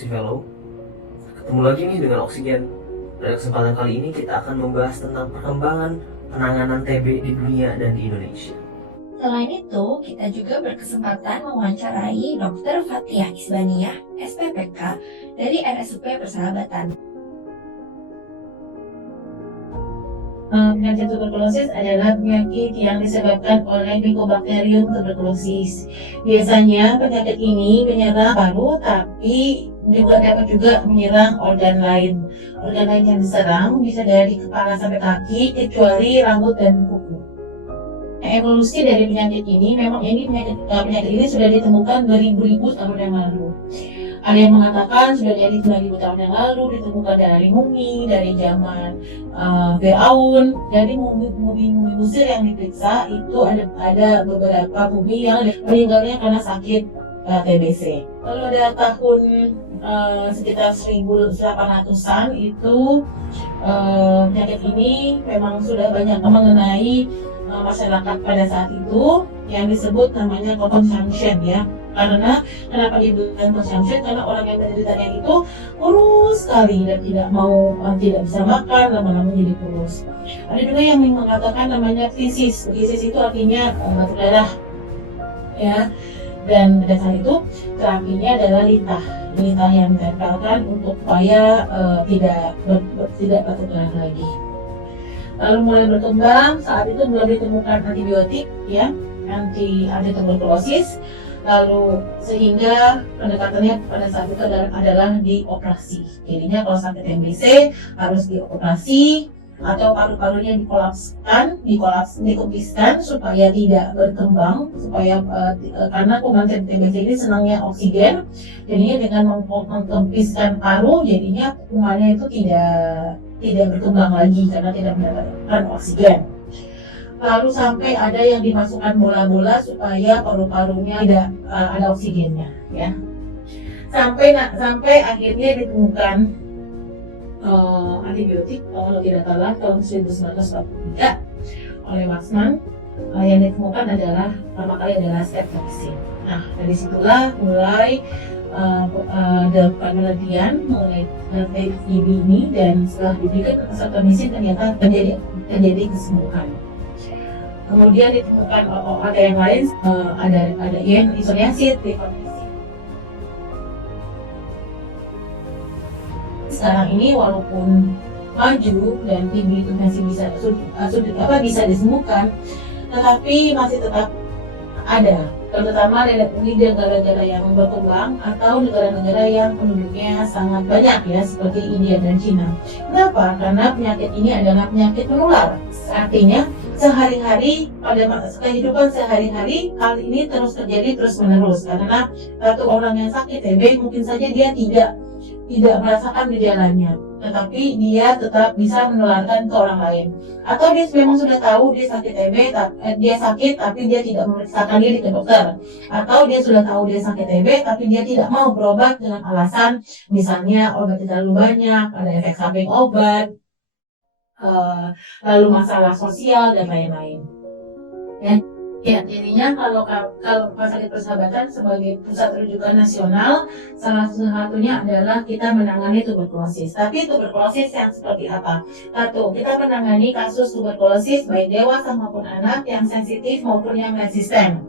Oxyfellow. Ketemu lagi nih dengan Oksigen. Pada kesempatan kali ini kita akan membahas tentang perkembangan penanganan TB di dunia dan di Indonesia. Selain itu, kita juga berkesempatan mewawancarai Dr. Fathia Isbaniah, SPPK, dari RSUP Persahabatan. Penyakit tuberkulosis adalah penyakit yang disebabkan oleh Mycobacterium tuberculosis. Biasanya penyakit ini menyerang paru, tapi dapat juga menyerang organ lain. Organ lain yang diserang bisa dari kepala sampai kaki, kecuali rambut dan kuku. Evolusi dari penyakit ini, memang penyakit ini sudah ditemukan beribu-ribu tahun yang lalu. Ada yang mengatakan sudah dari 9.000 tahun yang lalu, ditemukan dari mumi, dari zaman Firaun, dari mumi Mesir yang diperiksa itu ada beberapa mumi yang meninggalnya karena sakit TBC. Lalu ada tahun sekitar 1800-an itu penyakit ini memang sudah banyak mengenai masyarakat pada saat itu, yang disebut namanya consumption ya. Karena kenapa dibilang consumption? Karena orang yang menderitanya itu kurus sekali dan tidak bisa makan, lama-lama jadi kurus. Ada juga yang mengatakan namanya phthisis. Phthisis itu artinya batuk darah ya. Dan pada saat itu terapinya adalah lintah yang ditempelkan untuk supaya tidak batuk darah lagi. Lalu mulai berkembang, saat itu belum ditemukan antibiotik ya, anti tuberkulosis. Lalu sehingga pendekatannya pada saat itu adalah dioperasi. Jadinya kalau sakit TBC harus dioperasi atau paru-parunya dikubiskan supaya tidak berkembang, supaya karena kuman TBC ini senangnya oksigen. Jadinya dengan mengkubiskan paru, jadinya kumannya itu tidak berkembang lagi karena tidak mendapatkan oksigen. Lalu sampai ada yang dimasukkan bola-bola supaya paru-parunya tidak ada oksigennya ya. Sampai akhirnya ditemukan antibiotik kalau tidak salah tahun 1943 oleh Waxman. Yang ditemukan pertama kali adalah streptomycin. Nah, dari situlah mulai dilakukan penelitian mengenai TB ini, dan setelah diberikan streptomycin ternyata terjadi kesembuhan. Kemudian ditemukan ada yang lain, ada isoniazid, rifamycin. Sekarang ini walaupun maju dan TB itu masih bisa disembuhkan, tetapi masih tetap ada, terutama di negara-negara yang berkembang atau negara-negara yang penduduknya sangat banyak ya, seperti India dan Cina. Kenapa? Karena penyakit ini adalah penyakit menular. Artinya sehari-hari, pada kehidupan sehari-hari, hal ini terus terjadi terus-menerus. Karena satu orang yang sakit TB mungkin saja dia tidak merasakan gejalanya, tetapi dia tetap bisa menularkan ke orang lain. Atau dia memang sudah tahu dia sakit TB, dia sakit tapi dia tidak memeriksakan diri ke dokter. Atau dia sudah tahu dia sakit TB tapi dia tidak mau berobat dengan alasan misalnya obatnya terlalu banyak, ada efek samping obat, lalu masalah sosial dan lain-lain. Ya, jadinya kalau Rumah Sakit Persahabatan sebagai pusat rujukan nasional, salah satunya adalah kita menangani tuberkulosis. Tapi tuberkulosis yang seperti apa? Satu, kita menangani kasus tuberkulosis baik dewasa maupun anak, yang sensitif maupun yang resisten.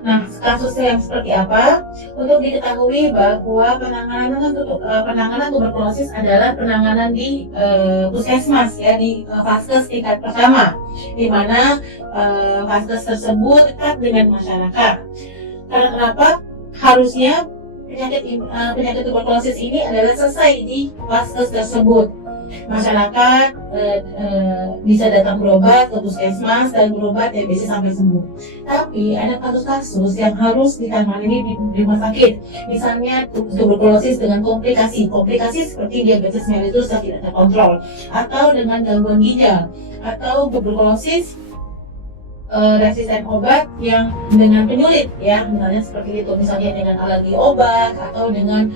Nah, kasusnya yang seperti apa? Untuk diketahui bahwa penanganan tuberkulosis adalah penanganan di puskesmas ya, di vaskes tingkat pertama, di mana vaskes tersebut dekat dengan masyarakat. Karena kenapa? Harusnya penyakit tuberkulosis ini adalah selesai di vaskes tersebut. Masyarakat bisa datang berobat ke puskesmas dan berobat TBC sampai sembuh. Tapi ada kasus-kasus yang harus ditangani di rumah sakit. Misalnya tuberkulosis dengan komplikasi seperti diabetes mellitus yang tidak terkontrol, atau dengan gangguan ginjal, atau tuberkulosis resisten obat yang dengan penyulit ya, misalnya seperti itu, misalnya dengan alergi obat atau dengan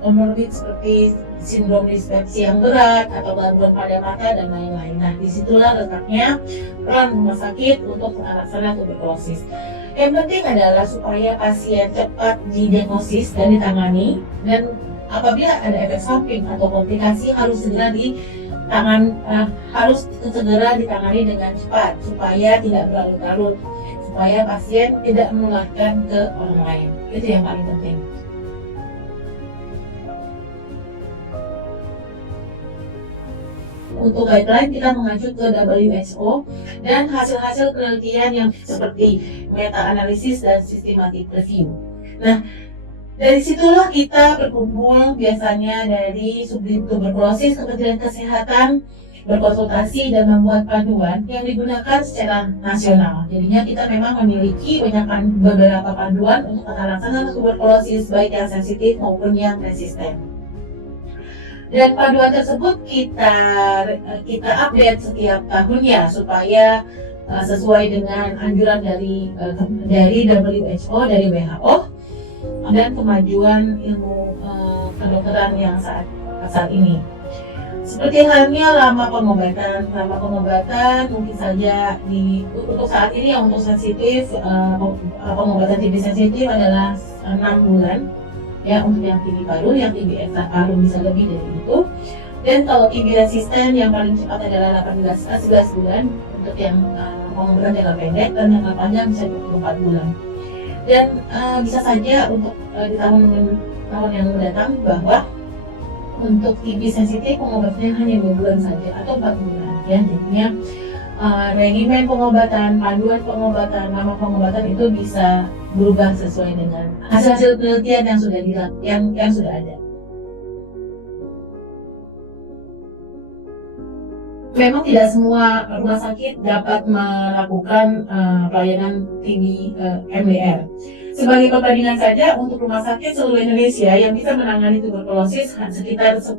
komorbid seperti sindrom dispepsia yang berat atau gangguan pada mata dan lain-lain. Nah, disitulah letaknya peran rumah sakit untuk melaksanakan tuberkulosis. Yang penting adalah supaya pasien cepat didiagnosis dan ditangani, dan apabila ada efek samping atau komplikasi harus segera ditangani dengan cepat supaya tidak berlarut-larut, supaya pasien tidak menularkan ke orang lain. Itu yang paling penting. Untuk guideline kita mengacu ke WHO dan hasil-hasil penelitian yang seperti meta-analisis dan systematic review. Nah, dari situlah kita berkumpul biasanya dari Subdit Tuberkulosis Kementerian Kesehatan, berkonsultasi dan membuat panduan yang digunakan secara nasional. Jadinya kita memang memiliki beberapa panduan untuk tata laksana tuberkulosis baik yang sensitif maupun yang resisten. Dan panduan tersebut kita update setiap tahunnya supaya sesuai dengan anjuran dari WHO, dari WHO, dan kemajuan ilmu kedokteran yang saat ini. Seperti halnya lama pengobatan mungkin saja untuk saat ini yang untuk sensitif, pengobatan TB sensitif adalah 6 bulan. Ya, untuk yang TB paru, yang TB ekstrak paru bisa lebih dari itu. Dan kalau TB resisten yang paling cepat adalah 11 bulan untuk yang pengobatan jangka pendek, dan yang panjang bisa 24 bulan. Dan bisa saja untuk di tahun yang mendatang bahwa untuk TB sensitif pengobatannya hanya 2 bulan saja atau 4 bulan. Ya, jadinya regimen pengobatan, panduan pengobatan, nama pengobatan itu bisa berubah sesuai dengan hasil penelitian yang sudah ada. Memang tidak semua rumah sakit dapat melakukan pelayanan TB MDR. Sebagai perbandingan saja, untuk rumah sakit seluruh Indonesia yang bisa menangani tuberkulosis sekitar 10.000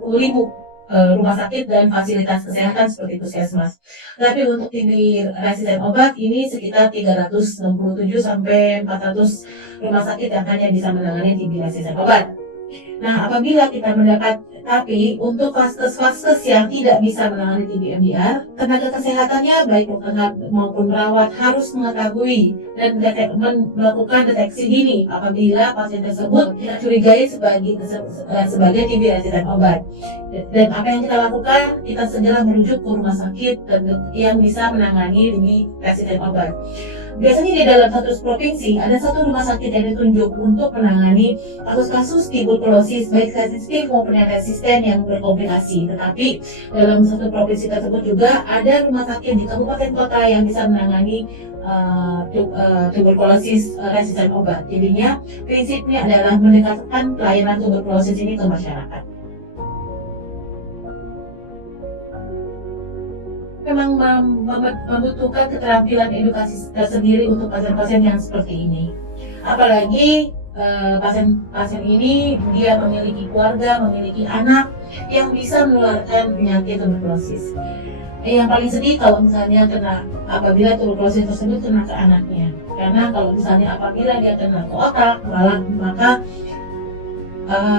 rumah sakit dan fasilitas kesehatan seperti puskesmas. Tapi untuk TB resisten obat ini sekitar 367 sampai 400 rumah sakit yang hanya bisa menangani TB resisten obat. Nah, apabila kita tapi untuk vaskes-vaskes yang tidak bisa menangani TB MDR, tenaga kesehatannya baik dokter maupun perawat harus mengetahui dan melakukan deteksi dini apabila pasien tersebut kita curigai sebagai TB resisten obat. Dan apa yang kita lakukan, kita segera merujuk ke rumah sakit yang bisa menangani TB resisten obat. Biasanya di dalam satu provinsi ada satu rumah sakit yang ditunjuk untuk menangani kasus-kasus tuberkulosis baik sensitif maupun yang resisten yang berkomplikasi. Tetapi dalam satu provinsi tersebut juga ada rumah sakit di kabupaten kota yang bisa menangani tuberkulosis resisten obat. Jadinya prinsipnya adalah mendekatkan pelayanan tuberkulosis ini ke masyarakat. Memang membutuhkan keterampilan edukasi tersendiri untuk pasien-pasien yang seperti ini. Apalagi pasien ini dia memiliki keluarga, memiliki anak yang bisa menularkan penyakit tuberkulosis. Yang paling sedih kalau misalnya apabila tuberkulosis tersebut kena ke anaknya. Karena kalau misalnya apabila dia kena ke otak, maka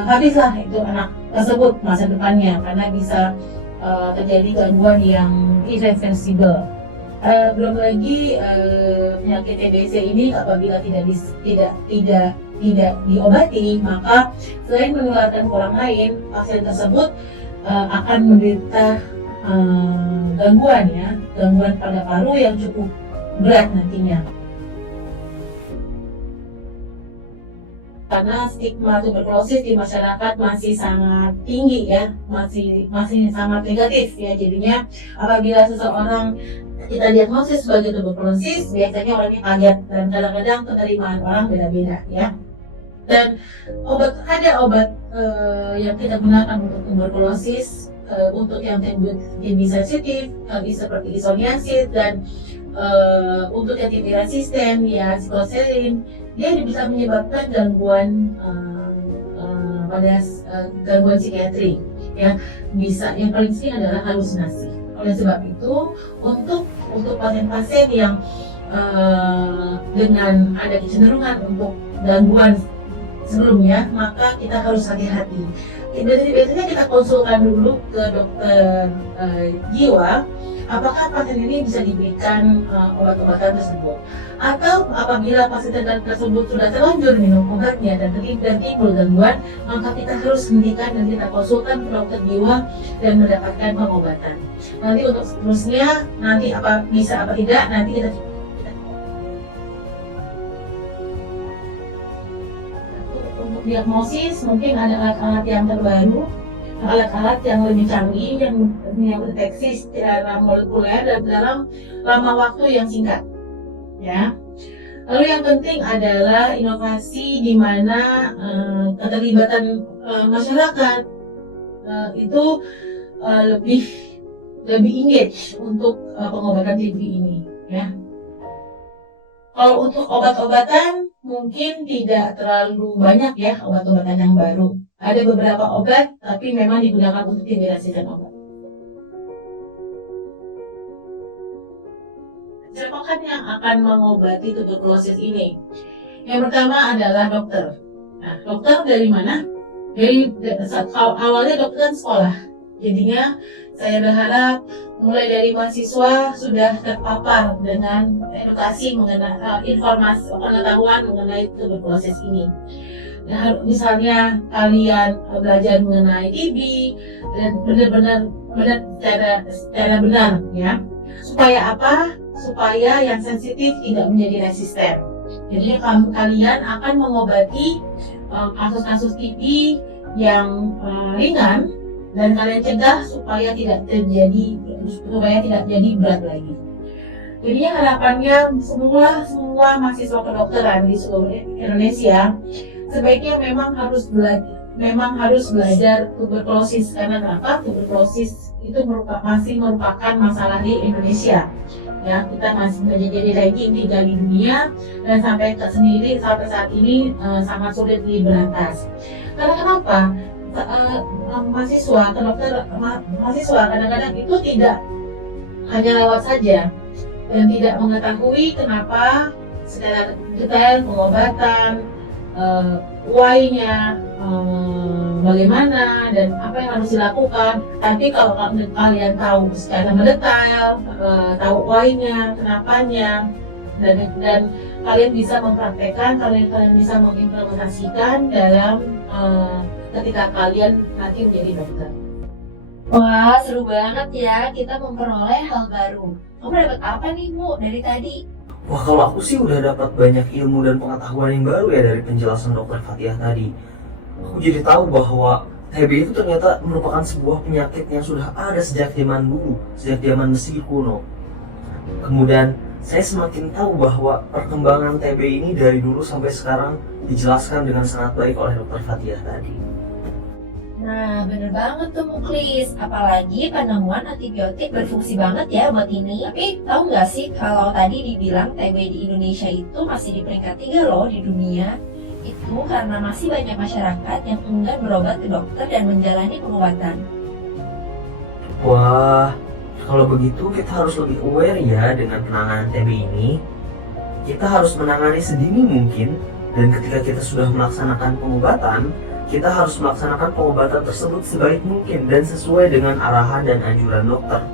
habislah itu anak tersebut masa depannya, karena bisa terjadi gangguan yang irreversible. Belum lagi penyakit TBC ini apabila tidak diobati, maka selain menularkan ke orang lain, pasien tersebut akan menderita gangguan pada paru yang cukup berat nantinya. Karena stigma tuberkulosis di masyarakat masih sangat tinggi ya, masih sangat negatif ya. Jadinya apabila seseorang kita diagnosis sebagai tuberkulosis, biasanya orangnya kaget dan kadang-kadang penerimaan orang beda-beda ya. Dan ada obat yang kita gunakan untuk tuberkulosis, untuk yang TB sensitif seperti isoniazid, dan untuk yang TB resisten ya sikloserine. Dia bisa menyebabkan gangguan gangguan psikiatri ya, bisa yang paling sering adalah halusinasi. Oleh sebab itu untuk pasien-pasien yang dengan ada kecenderungan untuk gangguan sebelumnya, maka kita harus hati-hati. Biasanya kita konsultan dulu ke dokter jiwa, apakah pasien ini bisa diberikan obat-obatan tersebut. Atau apabila pasien tersebut sudah terlanjur minum obatnya dan timbul gangguan, maka kita harus hentikan dan kita konsultan ke dokter jiwa dan mendapatkan pengobatan. Nanti untuk seterusnya, nanti apa bisa apa tidak, nanti kita untuk diagnosis mungkin ada alat-alat yang terbaru, alat-alat yang lebih canggih yang mendeteksi secara molekuler dan dalam lama waktu yang singkat, ya. Lalu yang penting adalah inovasi di mana keterlibatan masyarakat itu lebih engage untuk pengobatan TB ini, ya. Kalau untuk obat-obatan mungkin tidak terlalu banyak ya obat-obatan yang baru. Ada beberapa obat tapi memang digunakan untuk TB resisten obat. Siapakah yang akan mengobati tuberkulosis ini? Yang pertama adalah dokter. Nah, dokter dari mana? Awalnya dokter kan sekolah. Jadinya saya berharap mulai dari mahasiswa sudah terpapar dengan edukasi mengenai informasi pengetahuan mengenai tuberkulosis ini. Nah, misalnya kalian belajar mengenai TB dan benar-benar secara benar, ya. Supaya apa? Supaya yang sensitif tidak menjadi resisten. Jadi kalian akan mengobati kasus-kasus TB yang ringan dan kalian cegah supaya tidak jadi berat lagi. Jadi harapannya semua mahasiswa kedokteran di seluruh Indonesia sebaiknya memang harus belajar tuberkulosis. Karena kenapa? Tuberkulosis itu masih merupakan masalah di Indonesia. Ya, kita masih menjadi ranking 3 di dunia dan sampai saat ini sangat sulit diberantas. Karena kenapa? Mahasiswa kadang-kadang itu tidak hanya lewat saja dan tidak mengetahui kenapa secara detail pengobatan, why-nya, bagaimana dan apa yang harus dilakukan. Tapi kalau kalian tahu secara mendetail, tahu why-nya, kenapanya, dan kalian bisa mempraktekkan, kalian bisa mengimplementasikan dalam ketika kalian nanti menjadi dokter. Wah, seru banget ya, kita memperoleh hal baru. Kamu dapat apa nih, Bu, dari tadi? Wah, kalau aku sih udah dapat banyak ilmu dan pengetahuan yang baru ya dari penjelasan Dokter Fathiah tadi. Aku jadi tahu bahwa TB itu ternyata merupakan sebuah penyakit yang sudah ada sejak zaman dulu, sejak zaman Mesir kuno. Kemudian saya semakin tahu bahwa perkembangan TB ini dari dulu sampai sekarang dijelaskan dengan sangat baik oleh Dokter Fathiah tadi. Nah, bener banget tuh Muklis. Apalagi penemuan antibiotik berfungsi banget ya buat ini. Tapi tahu nggak sih kalau tadi dibilang TB di Indonesia itu masih di peringkat 3 loh di dunia. Itu karena masih banyak masyarakat yang enggan berobat ke dokter dan menjalani pengobatan. Wah, kalau begitu kita harus lebih aware ya dengan penanganan TB ini. Kita harus menangani sedini mungkin, dan ketika kita sudah melaksanakan pengobatan, kita harus melaksanakan pengobatan tersebut sebaik mungkin dan sesuai dengan arahan dan anjuran dokter.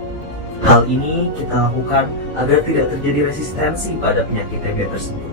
Hal ini kita lakukan agar tidak terjadi resistensi pada penyakit TB tersebut.